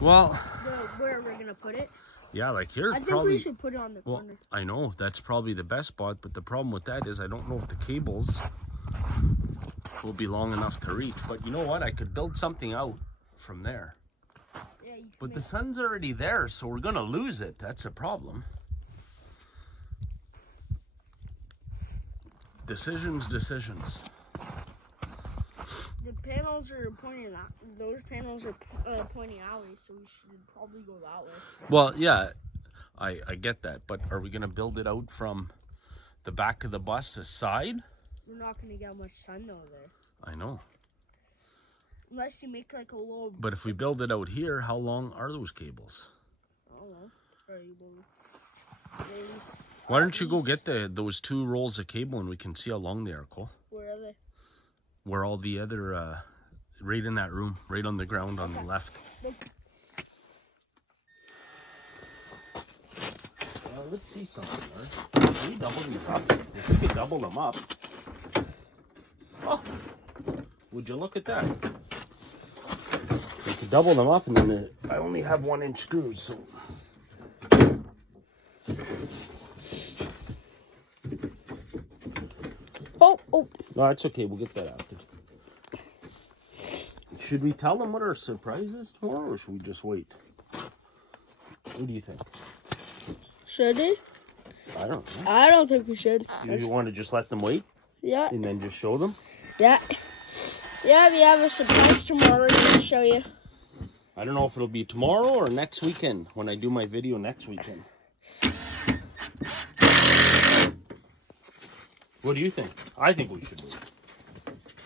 Well, where we're gonna put it. Yeah, like here. I think we should put it on the corner. I know that's probably the best spot, but the problem with that is I don't know if the cables will be long enough to reach. But you know what? I could build something out from there. Yeah, but the sun's already there, so we're gonna lose it. That's a problem. Decisions. The panels are pointing out. Those panels are pointing out, so we should probably go that way. Well, yeah, I get that, but are we gonna build it out from the back of the bus aside? We're not gonna get much sun though there. I know. Unless you make like a little. But if we build it out here, how long are those cables? I don't know. Why don't you go get those 2 rolls of cable and we can see how long they are, Cole? Where are they? Where all the other, right in that room, right on the ground on the left. Let's see something, Lars. Can we double these up? If we could double them up. Oh, would you look at that? We could double them up, and then I only have 1-inch screws, so. Oh. No, it's okay. We'll get that after. Should we tell them what our surprise is tomorrow, or should we just wait? What do you think? Should we? I don't know. I don't think we should. Do you want to just let them wait? Yeah. And then just show them? Yeah. Yeah, we have a surprise tomorrow we're going to show you. I don't know if it'll be tomorrow or next weekend when I do my video next weekend. What do you think? I think we should wait.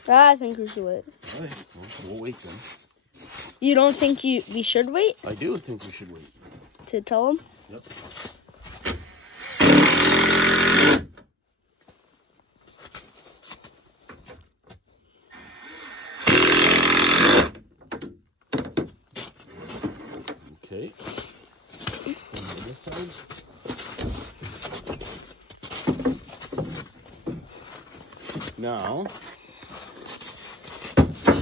I think we should wait. All right, we'll wait then. You don't think we should wait? I do think we should wait. To tell them? Yep. Okay. And on this side. Now, let's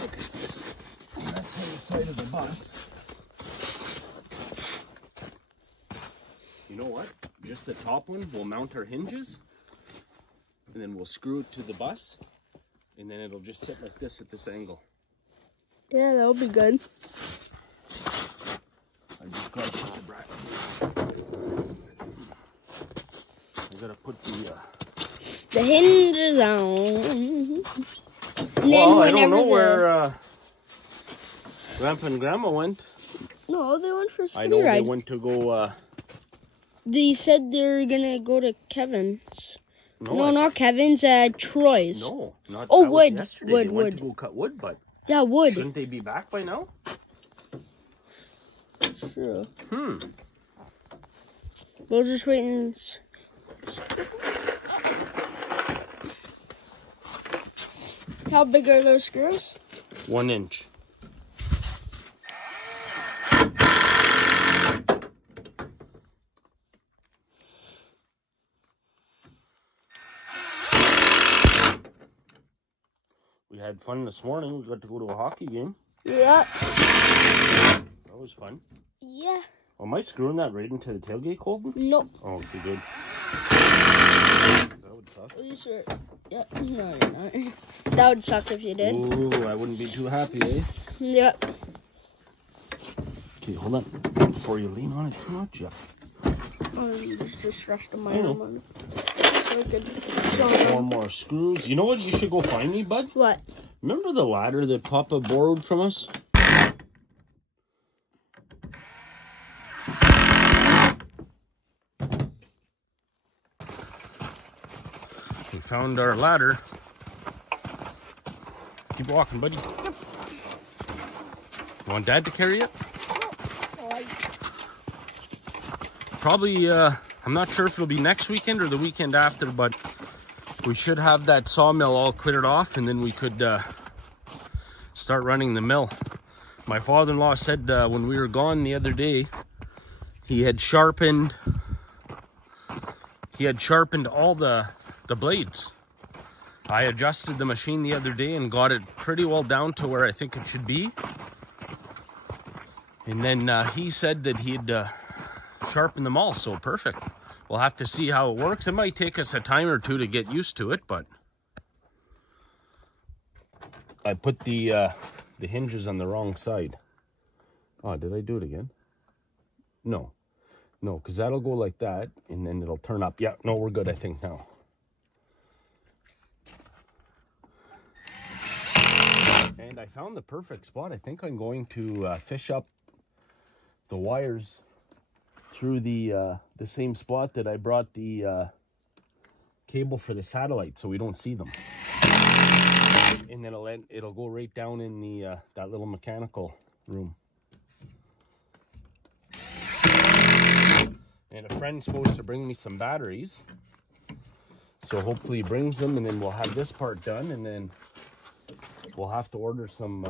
look at this. That's on the side of the bus. You know what? Just the top one, we'll mount our hinges, and then we'll screw it to the bus, and then it'll just sit like this at this angle. Yeah, that'll be good. I just gotta put the bracket. I gotta put the hinges on. Well, I don't know where Grandpa and Grandma went. No, they went for a ski I know ride. they went to go. They said they're gonna go to Kevin's. No, not Kevin's. Troy's. No, not. Oh, that wood. Was yesterday. Wood. They went to go cut wood, but yeah, wood. Shouldn't they be back by now? Sure. We'll just wait and. How big are those screws? 1 inch. We had fun this morning. We got to go to a hockey game. Yeah. That was fun. Yeah. Am I screwing that right into the tailgate, Colton? Nope. Oh, okay, good. That would suck. Are you sure? Yeah. No, you're not. That would suck if you did. Ooh, I wouldn't be too happy, eh? Yeah. Okay, hold on. Before you lean on it too much, yeah. Oh, you just rushed my arm on it. So good. 4 more screws. You know what you should go find me, bud? What? Remember the ladder that Papa borrowed from us? We found our ladder. Keep walking, buddy. You want Dad to carry it? Probably, I'm not sure if it'll be next weekend or the weekend after, but we should have that sawmill all cleared off, and then we could start running the mill. My father-in-law said when we were gone the other day, he had sharpened all the blades. I adjusted the machine the other day and got it pretty well down to where I think it should be. And then he said that he'd sharpen them all, so perfect. We'll have to see how it works. It might take us a time or two to get used to it, but I put the hinges on the wrong side. Oh, did I do it again? No, because that'll go like that, and then it'll turn up. Yeah, no, we're good, I think, now. And I found the perfect spot. I think I'm going to fish up the wires through the same spot that I brought the cable for the satellite, so we don't see them. And then it'll go right down in the that little mechanical room. And a friend's supposed to bring me some batteries, so hopefully he brings them, and then we'll have this part done, and then we'll have to order some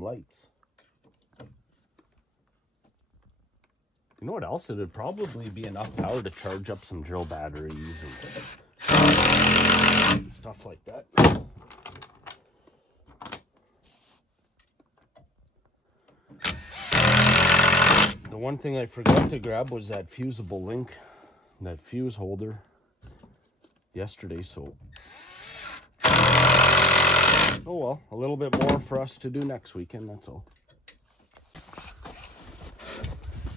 lights. You know what else? It would probably be enough power to charge up some drill batteries and stuff like that. The one thing I forgot to grab was that fusible link, that fuse holder yesterday, so oh well, a little bit more for us to do next weekend, that's all.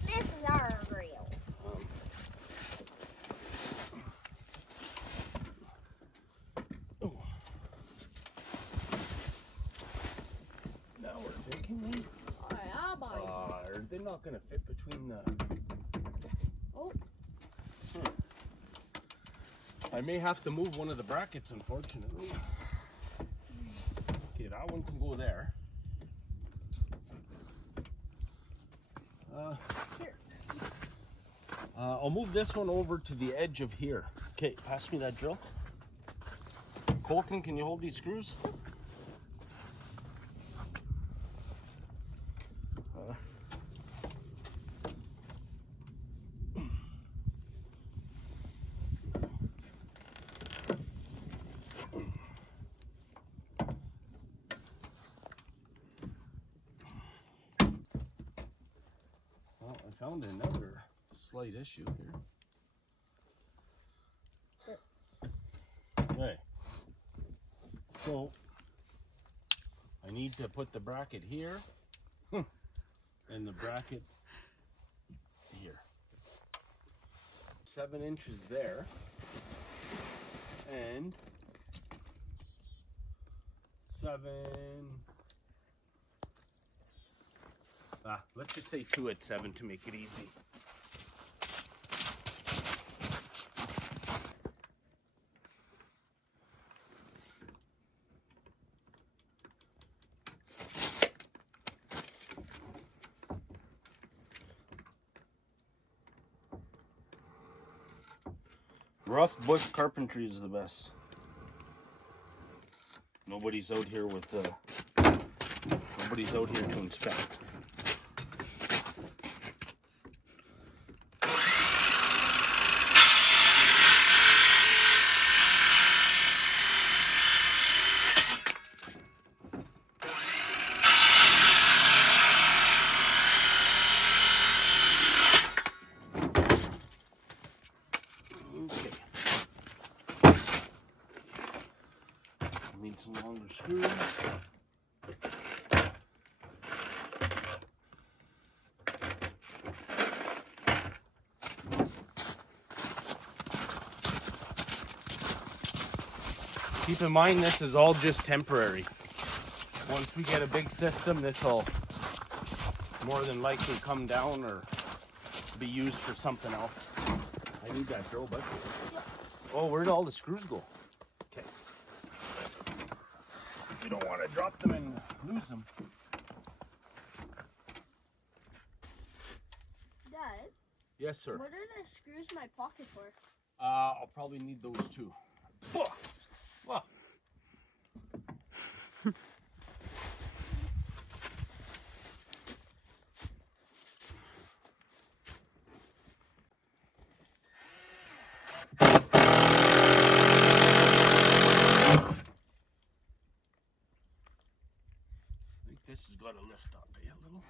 This is our reel. Oh. Now we're thinking. Oh, yeah, buddy. Are they not going to fit between the... Oh. I may have to move one of the brackets, unfortunately. Okay, that one can go there. Here. I'll move this one over to the edge of here. Okay, pass me that drill. Colton, can you hold these screws? Well, I found another slight issue here. Okay. So I need to put the bracket here and the bracket here. 7 inches there and 7. Let's just say 2 at 7 to make it easy. Rough bush carpentry is the best. Nobody's out here with nobody's out here to inspect. Need some longer screws. Keep in mind, this is all just temporary. Once we get a big system, this will more than likely come down or be used for something else. I need that drill, bud. Oh, where'd all the screws go? Okay. You don't want to drop them and lose them. Dad? Yes, sir. What are the screws in my pocket for? I'll probably need those too. Well. This has got to lift up a little.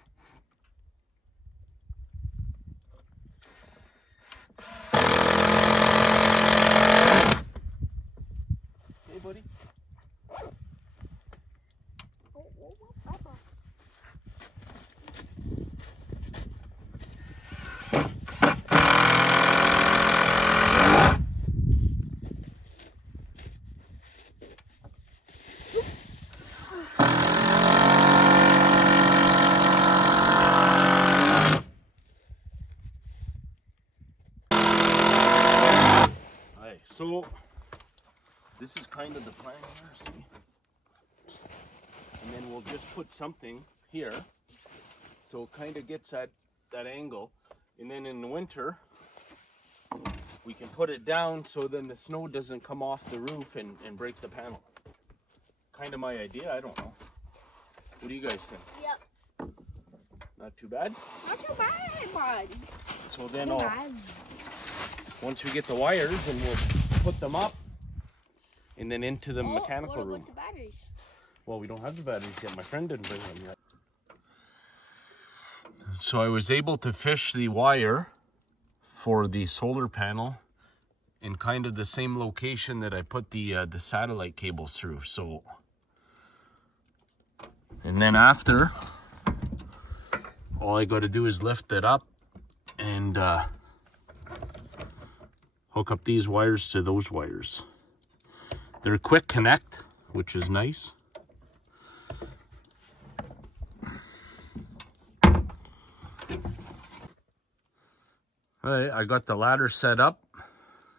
Hey, buddy. So this is kind of the plan here, see? And then we'll just put something here so it kind of gets that angle. And then in the winter, we can put it down so then the snow doesn't come off the roof and break the panel. Kind of my idea, I don't know. What do you guys think? Yep. Not too bad? Not too bad, bud. So then once we get the wires, and we'll put them up and then into the mechanical room. What about the batteries? Well, we don't have the batteries yet. My friend didn't bring them yet. So I was able to fish the wire for the solar panel in kind of the same location that I put the satellite cables through. So, and then after, all I got to do is lift it up and hook up these wires to those wires. They're a quick connect, which is nice. All right, I got the ladder set up,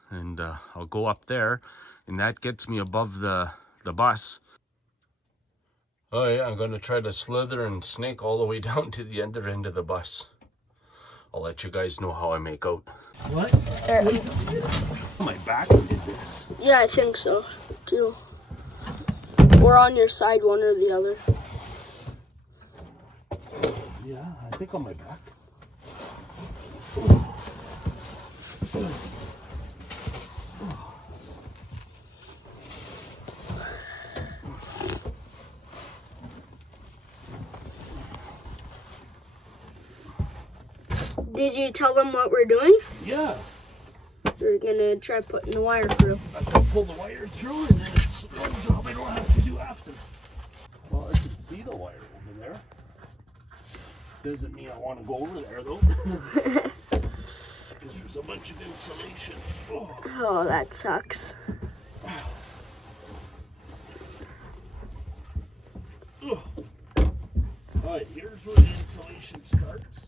and I'll go up there, and that gets me above the bus. All right, I'm going to try to slither and snake all the way down to the other end of the bus. I'll let you guys know how I make out. What? My back did this. Yeah, I think so, too. Or on your side, one or the other. Yeah, I think on my back. Did you tell them what we're doing? Yeah. We're gonna try putting the wire through. I can pull the wire through, and then it's one job I don't have to do after. Well, I can see the wire over there. Doesn't mean I want to go over there, though. Because there's a bunch of insulation. Oh, that sucks. Alright, here's where the insulation starts.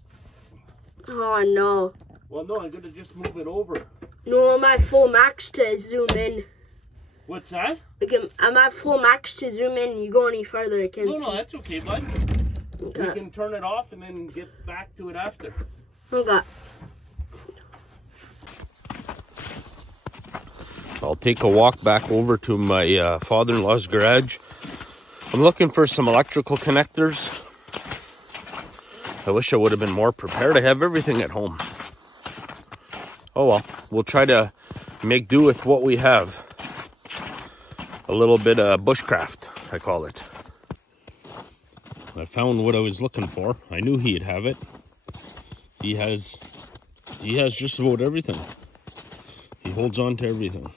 Oh, no. Well, no, I'm going to just move it over. No, I'm at full max to zoom in. What's that? I'm at full max to zoom in. You go any further, I can't see. No, that's okay, bud. Okay. We can turn it off and then get back to it after. Okay. I'll take a walk back over to my father-in-law's garage. I'm looking for some electrical connectors. I wish I would have been more prepared. I have everything at home. Oh well, we'll try to make do with what we have. A little bit of bushcraft, I call it. I found what I was looking for. I knew he'd have it. He has just about everything. He holds on to everything.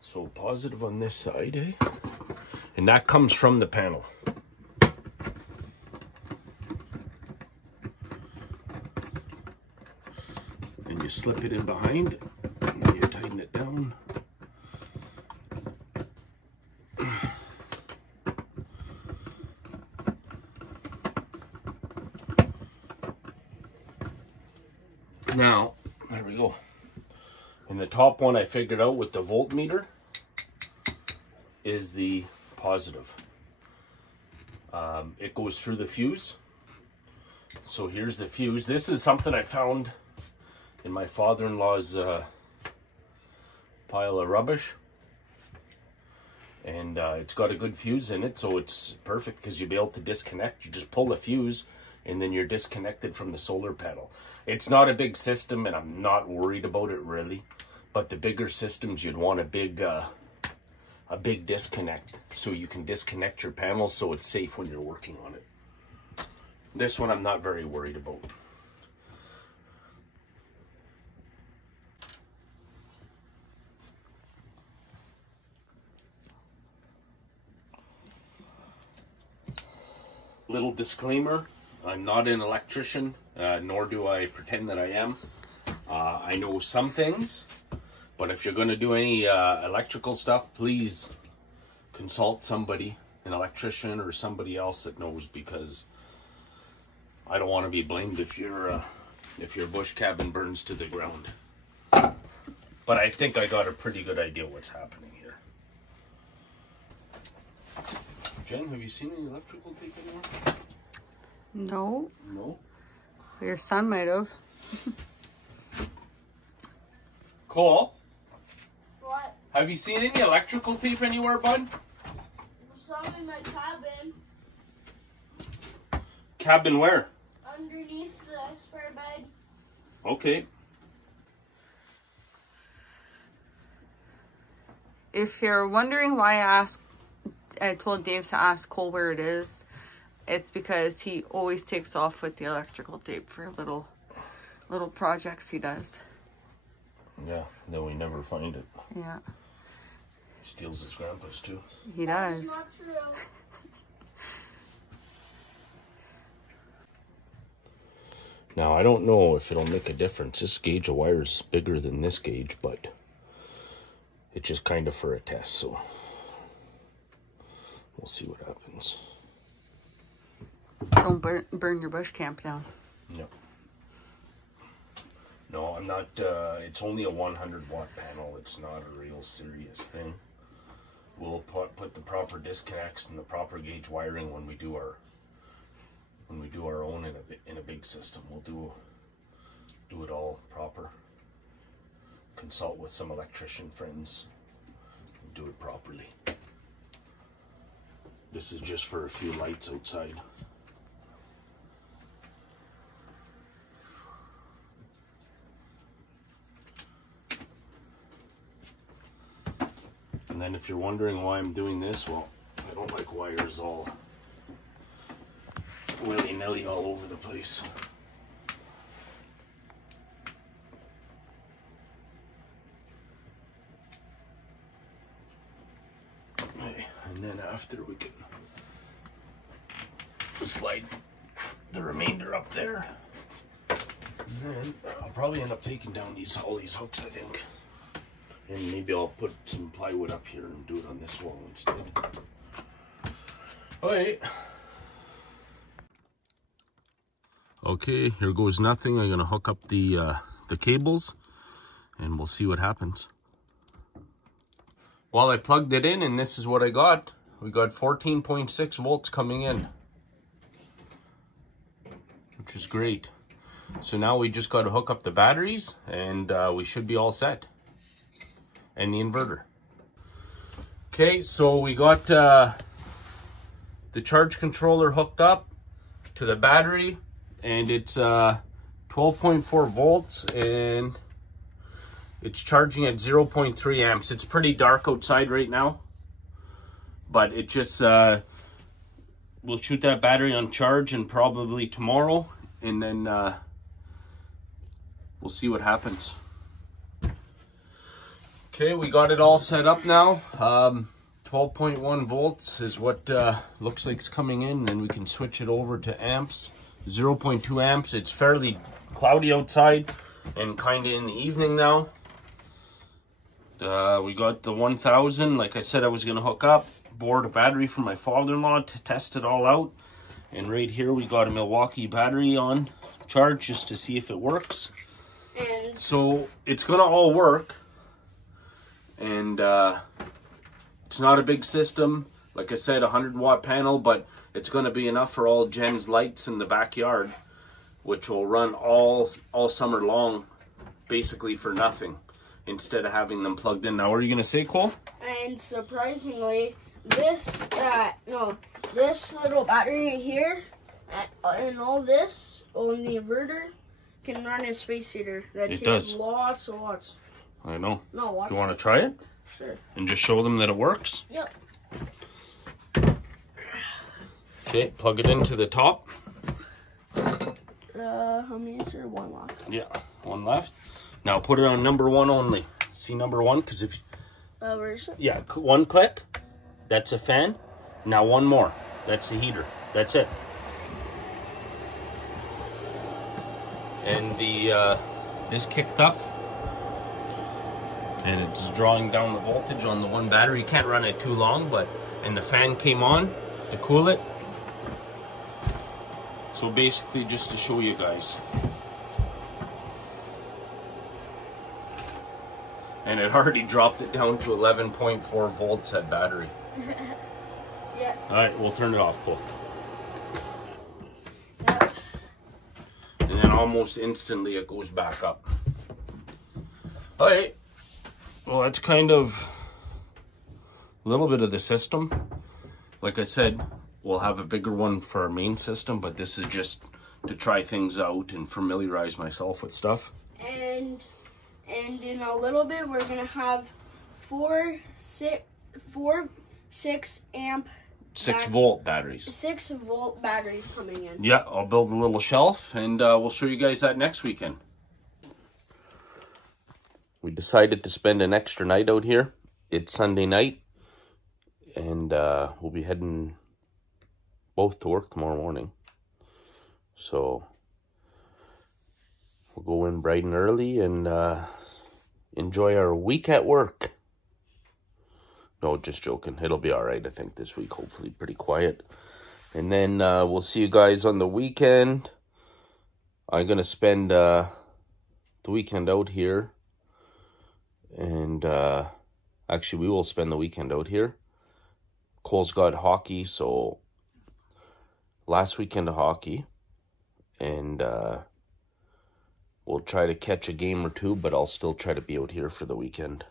So positive on this side, eh? And that comes from the panel. And you slip it in behind, and then you tighten it down. Now, there we go. And the top one I figured out with the voltmeter is the positive. It goes through the fuse. So here's the fuse. This is something I found in my father-in-law's pile of rubbish. And it's got a good fuse in it, so it's perfect because you'll be able to disconnect. You just pull the fuse, and then you're disconnected from the solar panel. It's not a big system, and I'm not worried about it really. But the bigger systems, you'd want a big disconnect, so you can disconnect your panels so it's safe when you're working on it. This one I'm not very worried about. Little disclaimer, I'm not an electrician, nor do I pretend that I am. I know some things, but if you're going to do any electrical stuff, please consult somebody, an electrician or somebody else that knows, because I don't want to be blamed if your bush cabin burns to the ground. But I think I got a pretty good idea what's happening here. Jen, have you seen any electrical tape anywhere? No. No? Your son might have. Cole? What? Have you seen any electrical tape anywhere, bud? Some in my cabin. Cabin where? Underneath the spare bed. Okay. If you're wondering why I told Dave to ask Cole where it is, it's because he always takes off with the electrical tape for little projects he does. Yeah, then we never find it. Yeah. He steals his grandpa's too. He does. That's not true. Now, I don't know if it'll make a difference. This gauge of wire is bigger than this gauge, but it's just kind of for a test, so we'll see what happens. Don't burn your bush camp down. No. No, I'm not, it's only a 100 watt panel. It's not a real serious thing. We'll put the proper disconnects and the proper gauge wiring when we do our own in a big system. We'll do it all proper. Consult with some electrician friends and do it properly. This is just for a few lights outside. And then if you're wondering why I'm doing this, well, I don't like wires all willy-nilly all over the place. Okay, and then after we can slide the remainder up there. And then I'll probably end up taking down all these hooks, I think. And maybe I'll put some plywood up here and do it on this wall instead. Alright. Okay, here goes nothing. I'm gonna hook up the cables and we'll see what happens. Well, I plugged it in and this is what I got. We got 14.6 volts coming in, which is great. So now we just got to hook up the batteries and we should be all set. And the inverter. Okay, so we got the charge controller hooked up to the battery, and it's 12.4 volts, and it's charging at 0.3 amps. It's pretty dark outside right now, but it just we'll shoot that battery on charge and probably tomorrow, and then we'll see what happens. Okay, we got it all set up now. 12.1 volts is what looks like it's coming in, and we can switch it over to amps. 0.2 amps. It's fairly cloudy outside and kind of in the evening now. We got the 1000, like I said I was going to hook up. Bored a battery from my father-in-law to test it all out. And right here we got a Milwaukee battery on charge just to see if it works. And so it's going to all work. And it's not a big system, like I said, 100 watt panel, but it's going to be enough for all Jen's lights in the backyard, which will run all summer long, basically for nothing, instead of having them plugged in. Now, what are you going to say, Cole? And surprisingly, this little battery here And all this on the inverter can run a space heater that It takes does. lots and lots. I know. No, watch. Do you want to try it? Sure. And just show them that it works? Yep. Okay, plug it into the top. How many is there? One left. Yeah, one left. Now put it on number 1 only. See number 1? Because if, Where is it? yeah, one click, that's a fan. Now one more, that's the heater. That's it. And the this kicked up, and it's drawing down the voltage on the one battery. You can't run it too long, but and the fan came on to cool it. So basically, just to show you guys. And it already dropped it down to 11.4 volts at battery. Yeah. All right, we'll turn it off, Cole. Yeah. And then almost instantly it goes back up. All right. Well, that's kind of a little bit of the system. Like I said, we'll have a bigger one for our main system, but this is just to try things out and familiarize myself with stuff. And in a little bit, we're gonna have 6 amp 6-volt batteries. 6 volt batteries coming in. Yeah, I'll build a little shelf, and we'll show you guys that next weekend. We decided to spend an extra night out here. It's Sunday night, and we'll be heading both to work tomorrow morning. So we'll go in bright and early and enjoy our week at work. No, just joking. It'll be all right, I think, this week. Hopefully pretty quiet. And then we'll see you guys on the weekend. I'm going to spend the weekend out here. And actually, we will spend the weekend out here. Cole's got hockey, so last weekend of hockey. And we'll try to catch a game or two, but I'll still try to be out here for the weekend.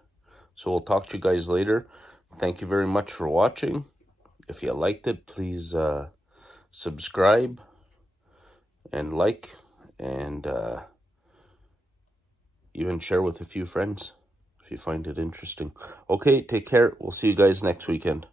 So we'll talk to you guys later. Thank you very much for watching. If you liked it, please subscribe and like, and even share with a few friends if you find it interesting. Okay, take care. We'll see you guys next weekend.